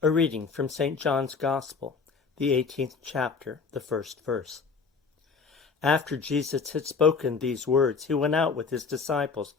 A reading from St. John's Gospel, the 18th chapter, the first verse. After Jesus had spoken these words, he went out with his disciples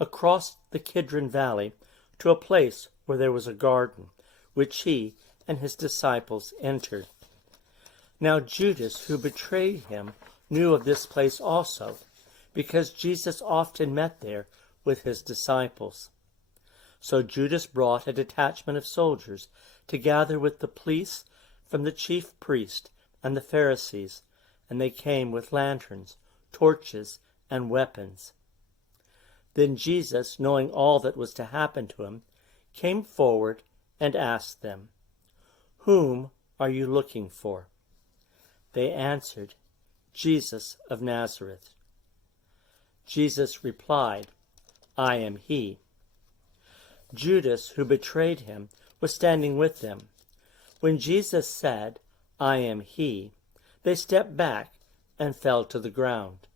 across the Kidron Valley to a place where there was a garden, which he and his disciples entered. Now Judas, who betrayed him, knew of this place also, because Jesus often met there with his disciples. So Judas brought a detachment of soldiers to gather with the police from the chief priest and the Pharisees, and they came with lanterns, torches, and weapons. Then Jesus, knowing all that was to happen to him, came forward and asked them, "Whom are you looking for?" They answered, "Jesus of Nazareth." Jesus replied, "I am he." Judas, who betrayed him, was standing with them. When Jesus said, "I am he," they stepped back and fell to the ground.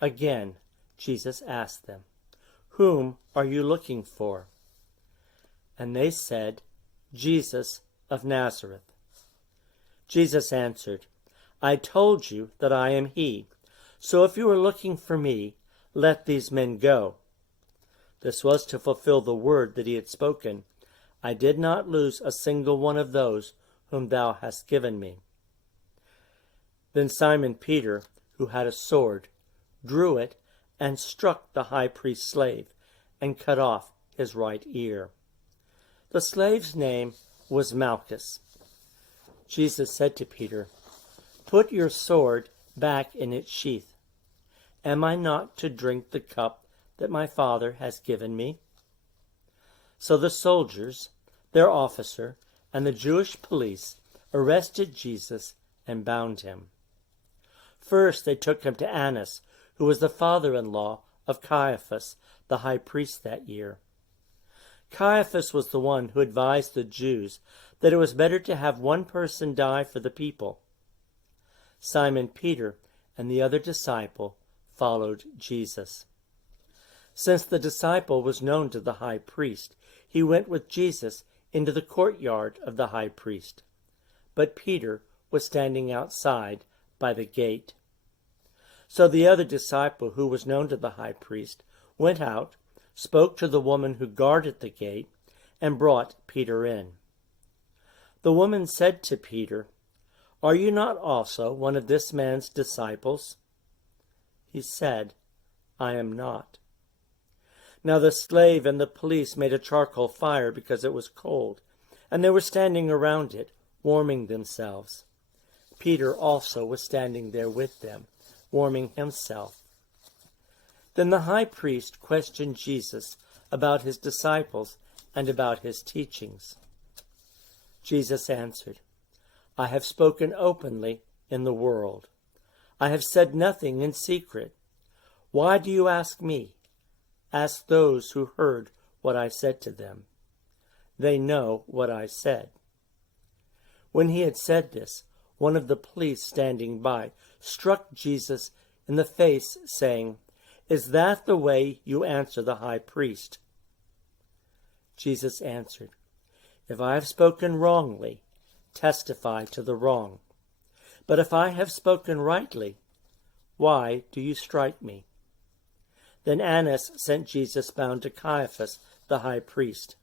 Again, Jesus asked them, "Whom are you looking for?" And they said, "Jesus of Nazareth." Jesus answered, "I told you that I am he. So if you are looking for me, let these men go." This was to fulfill the word that he had spoken, "I did not lose a single one of those whom thou hast given me." Then Simon Peter, who had a sword, drew it and struck the high priest's slave and cut off his right ear. The slave's name was Malchus. Jesus said to Peter, "Put your sword back in its sheath. Am I not to drink the cup that my Father has given me?" So the soldiers, their officer, and the Jewish police arrested Jesus and bound him. First they took him to Annas, who was the father-in-law of Caiaphas, the high priest that year. Caiaphas was the one who advised the Jews that it was better to have one person die for the people. Simon Peter and the other disciple followed Jesus. Since the disciple was known to the high priest, he went with Jesus into the courtyard of the high priest. But Peter was standing outside by the gate. So the other disciple, who was known to the high priest, went out, spoke to the woman who guarded the gate, and brought Peter in. The woman said to Peter, "Are you not also one of this man's disciples?" He said, "I am not." Now the slave and the police made a charcoal fire because it was cold, and they were standing around it, warming themselves. Peter also was standing there with them, warming himself. Then the high priest questioned Jesus about his disciples and about his teachings. Jesus answered, "I have spoken openly in the world. I have said nothing in secret. Why do you ask me? Ask those who heard what I said to them. They know what I said." When he had said this, one of the police standing by struck Jesus in the face, saying, "Is that the way you answer the high priest?" Jesus answered, "If I have spoken wrongly, testify to the wrong. But if I have spoken rightly, why do you strike me?" Then Annas sent Jesus bound to Caiaphas, the high priest.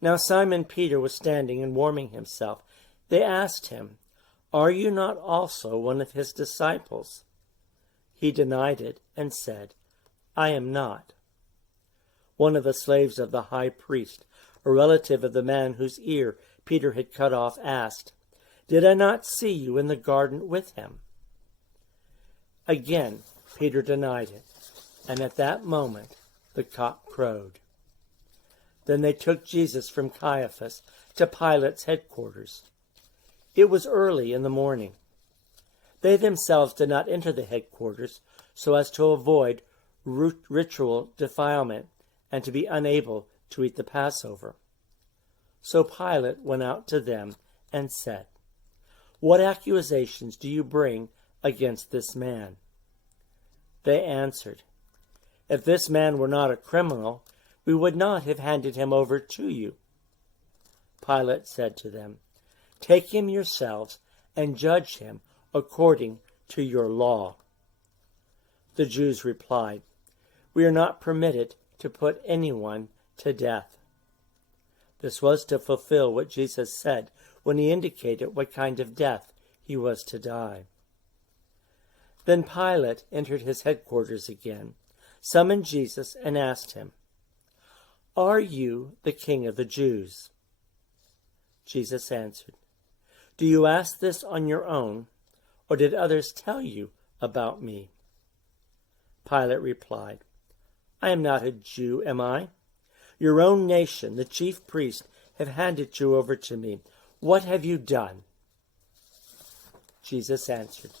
Now Simon Peter was standing and warming himself. They asked him, "Are you not also one of his disciples?" He denied it and said, "I am not." One of the slaves of the high priest, a relative of the man whose ear Peter had cut off, asked, "Did I not see you in the garden with him?" Again Peter denied it, and at that moment the cock crowed. Then they took Jesus from Caiaphas to Pilate's headquarters. It was early in the morning. They themselves did not enter the headquarters so as to avoid ritual defilement and to be unable to eat the Passover. So Pilate went out to them and said, "What accusations do you bring against this man?" They answered, "If this man were not a criminal, we would not have handed him over to you." Pilate said to them, "Take him yourselves and judge him according to your law." The Jews replied, "We are not permitted to put anyone to death." This was to fulfill what Jesus said when he indicated what kind of death he was to die. Then Pilate entered his headquarters again, summoned Jesus, and asked him, "Are you the king of the Jews?" Jesus answered, "Do you ask this on your own, or did others tell you about me?" Pilate replied, "I am not a Jew, am I? Your own nation, the chief priests, have handed you over to me. What have you done?" Jesus answered,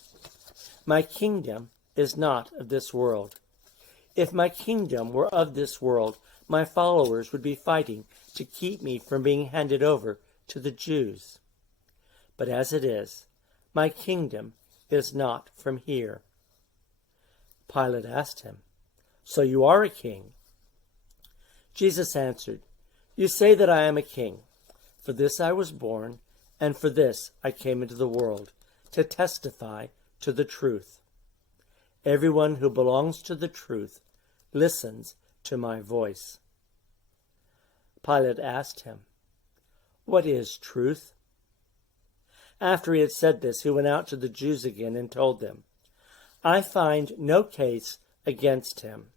"My kingdom is not of this world. If my kingdom were of this world, my followers would be fighting to keep me from being handed over to the Jews. But as it is, my kingdom is not from here." Pilate asked him, "So you are a king?" Jesus answered, "You say that I am a king. For this I was born, and for this I came into the world, to testify to the truth. Everyone who belongs to the truth listens to my voice." Pilate asked him, "What is truth?" After he had said this, he went out to the Jews again and told them, "I find no case against him.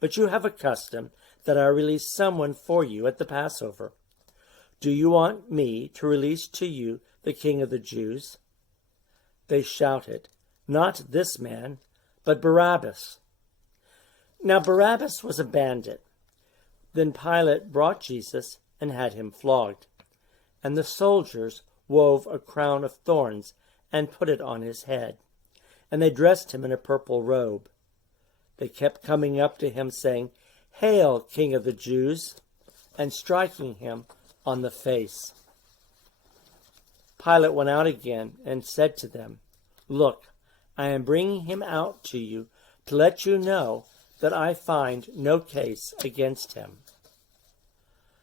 But you have a custom that I release someone for you at the Passover. Do you want me to release to you the King of the Jews?" They shouted, "Not this man, but Barabbas." Now Barabbas was a bandit. Then Pilate brought Jesus and had him flogged. And the soldiers wove a crown of thorns and put it on his head. And they dressed him in a purple robe. They kept coming up to him, saying, "Hail, King of the Jews!" and striking him on the face. Pilate went out again and said to them, "Look, I am bringing him out to you to let you know that I find no case against him."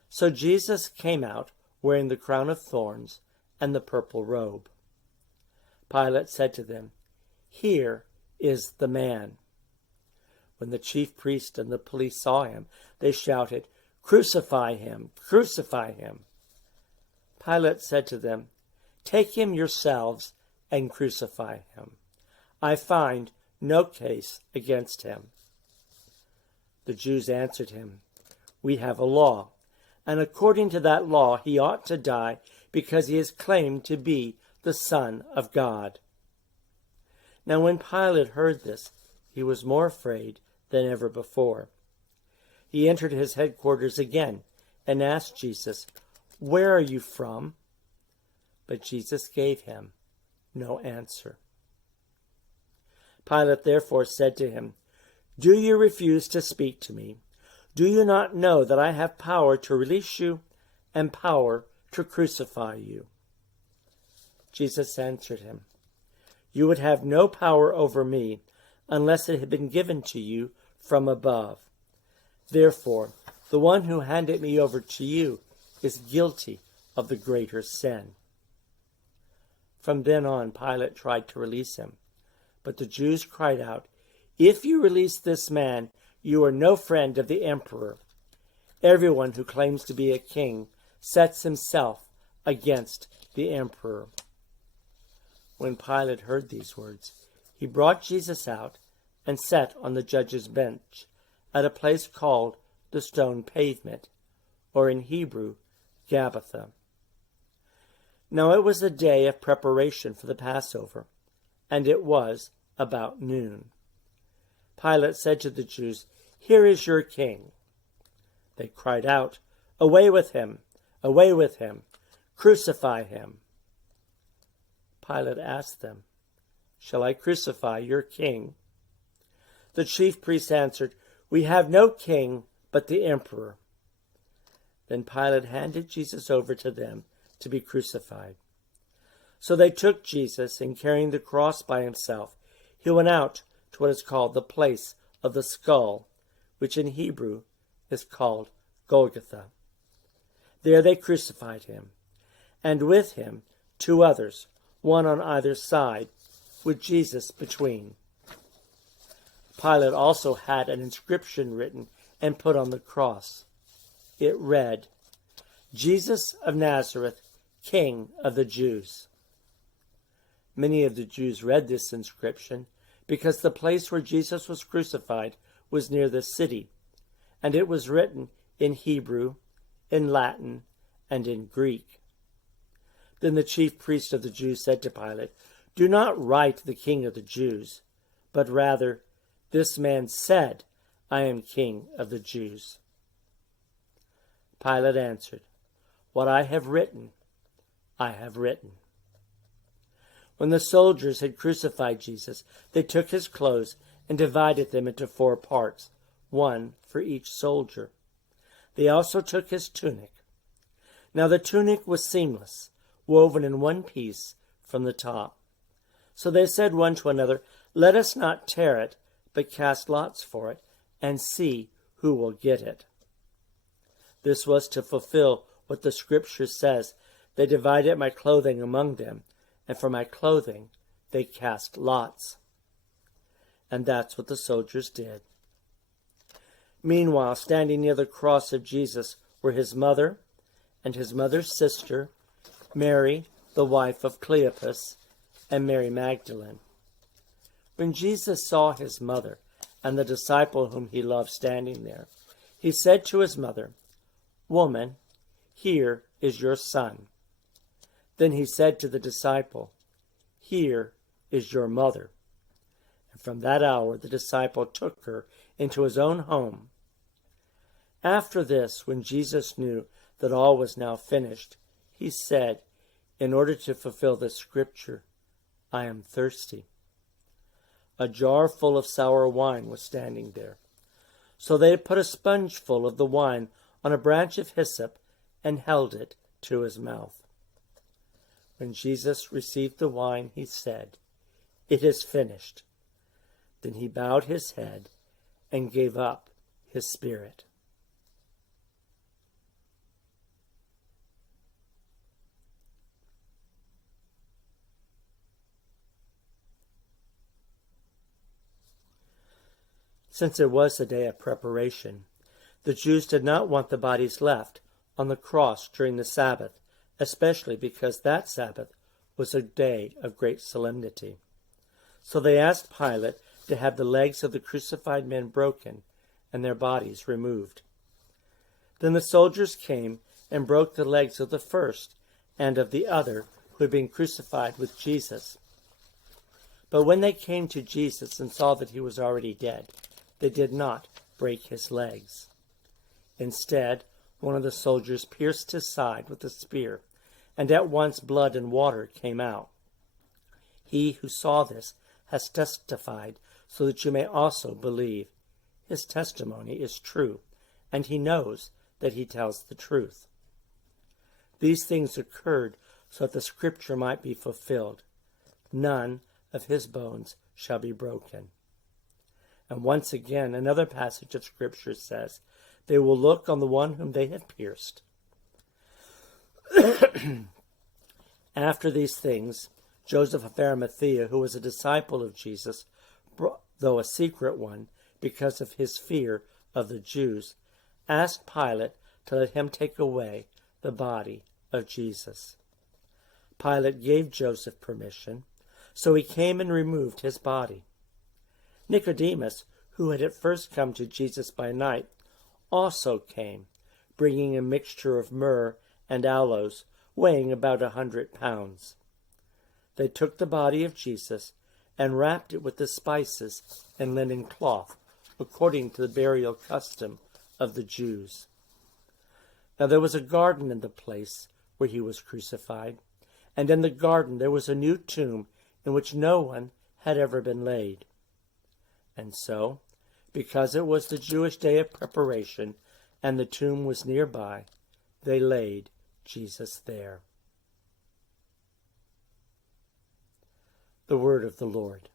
So Jesus came out wearing the crown of thorns and the purple robe. Pilate said to them, "Here is the man." When the chief priest and the police saw him, they shouted, "Crucify him! Crucify him!" Pilate said to them, "Take him yourselves and crucify him. I find no case against him." The Jews answered him, "We have a law, and according to that law he ought to die because he is claimed to be the Son of God." Now when Pilate heard this, he was more afraid than ever before. He entered his headquarters again and asked Jesus, "Where are you from?" But Jesus gave him no answer. Pilate therefore said to him, "Do you refuse to speak to me? Do you not know that I have power to release you and power to crucify you?" Jesus answered him, "You would have no power over me unless it had been given to you from above. Therefore, the one who handed me over to you is guilty of the greater sin." From then on, Pilate tried to release him. But the Jews cried out, "If you release this man, you are no friend of the emperor. Everyone who claims to be a king sets himself against the emperor." When Pilate heard these words, he brought Jesus out and sat on the judge's bench at a place called the Stone Pavement, or in Hebrew, Gabbatha. Now it was the day of preparation for the Passover, and it was about noon. Pilate said to the Jews, "Here is your king." They cried out, "Away with him! Away with him! Crucify him!" Pilate asked them, "Shall I crucify your king?" The chief priests answered, "We have no king but the emperor." Then Pilate handed Jesus over to them to be crucified. So they took Jesus, and carrying the cross by himself, he went out to what is called the place of the skull, which in Hebrew is called Golgotha. There they crucified him, and with him 2 others, one on either side, with Jesus between. Pilate also had an inscription written and put on the cross. It read, "Jesus of Nazareth, King of the Jews." Many of the Jews read this inscription because the place where Jesus was crucified was near the city, and it was written in Hebrew, in Latin, and in Greek. Then the chief priest of the Jews said to Pilate, "Do not write the King of the Jews, but rather, 'This man said, I am King of the Jews.'" Pilate answered, "What I have written, I have written." When the soldiers had crucified Jesus, they took his clothes and divided them into 4 parts, one for each soldier. They also took his tunic. Now the tunic was seamless, woven in one piece from the top. So they said one to another, "Let us not tear it, but cast lots for it, and see who will get it." This was to fulfill what the scripture says, "They divided my clothing among them, and for my clothing they cast lots." And that's what the soldiers did. Meanwhile, standing near the cross of Jesus were his mother and his mother's sister, Mary, the wife of Cleopas, and Mary Magdalene. When Jesus saw his mother and the disciple whom he loved standing there, he said to his mother, "Woman, here is your son." Then he said to the disciple, "Here is your mother." And from that hour the disciple took her into his own home. After this, when Jesus knew that all was now finished, he said, in order to fulfill the scripture, "I am thirsty." A jar full of sour wine was standing there. So they put a spongeful of the wine on a branch of hyssop and held it to his mouth. When Jesus received the wine, he said, "It is finished." Then he bowed his head and gave up his spirit. Since it was a day of preparation, the Jews did not want the bodies left on the cross during the Sabbath, especially because that Sabbath was a day of great solemnity. So they asked Pilate to have the legs of the crucified men broken and their bodies removed. Then the soldiers came and broke the legs of the first and of the other who had been crucified with Jesus. But when they came to Jesus and saw that he was already dead, they did not break his legs. Instead, one of the soldiers pierced his side with a spear, and at once blood and water came out. He who saw this has testified, so that you may also believe. His testimony is true, and he knows that he tells the truth. These things occurred so that the scripture might be fulfilled. None of his bones shall be broken. And once again, another passage of scripture says, "They will look on the one whom they have pierced." After these things, Joseph of Arimathea, who was a disciple of Jesus, though a secret one, because of his fear of the Jews, asked Pilate to let him take away the body of Jesus. Pilate gave Joseph permission, so he came and removed his body. Nicodemus, who had at first come to Jesus by night, also came, bringing a mixture of myrrh and aloes, weighing about 100 pounds. They took the body of Jesus and wrapped it with the spices and linen cloth, according to the burial custom of the Jews. Now there was a garden in the place where he was crucified, and in the garden there was a new tomb in which no one had ever been laid. And so, because it was the Jewish day of preparation, and the tomb was nearby, they laid Jesus there. The word of the Lord.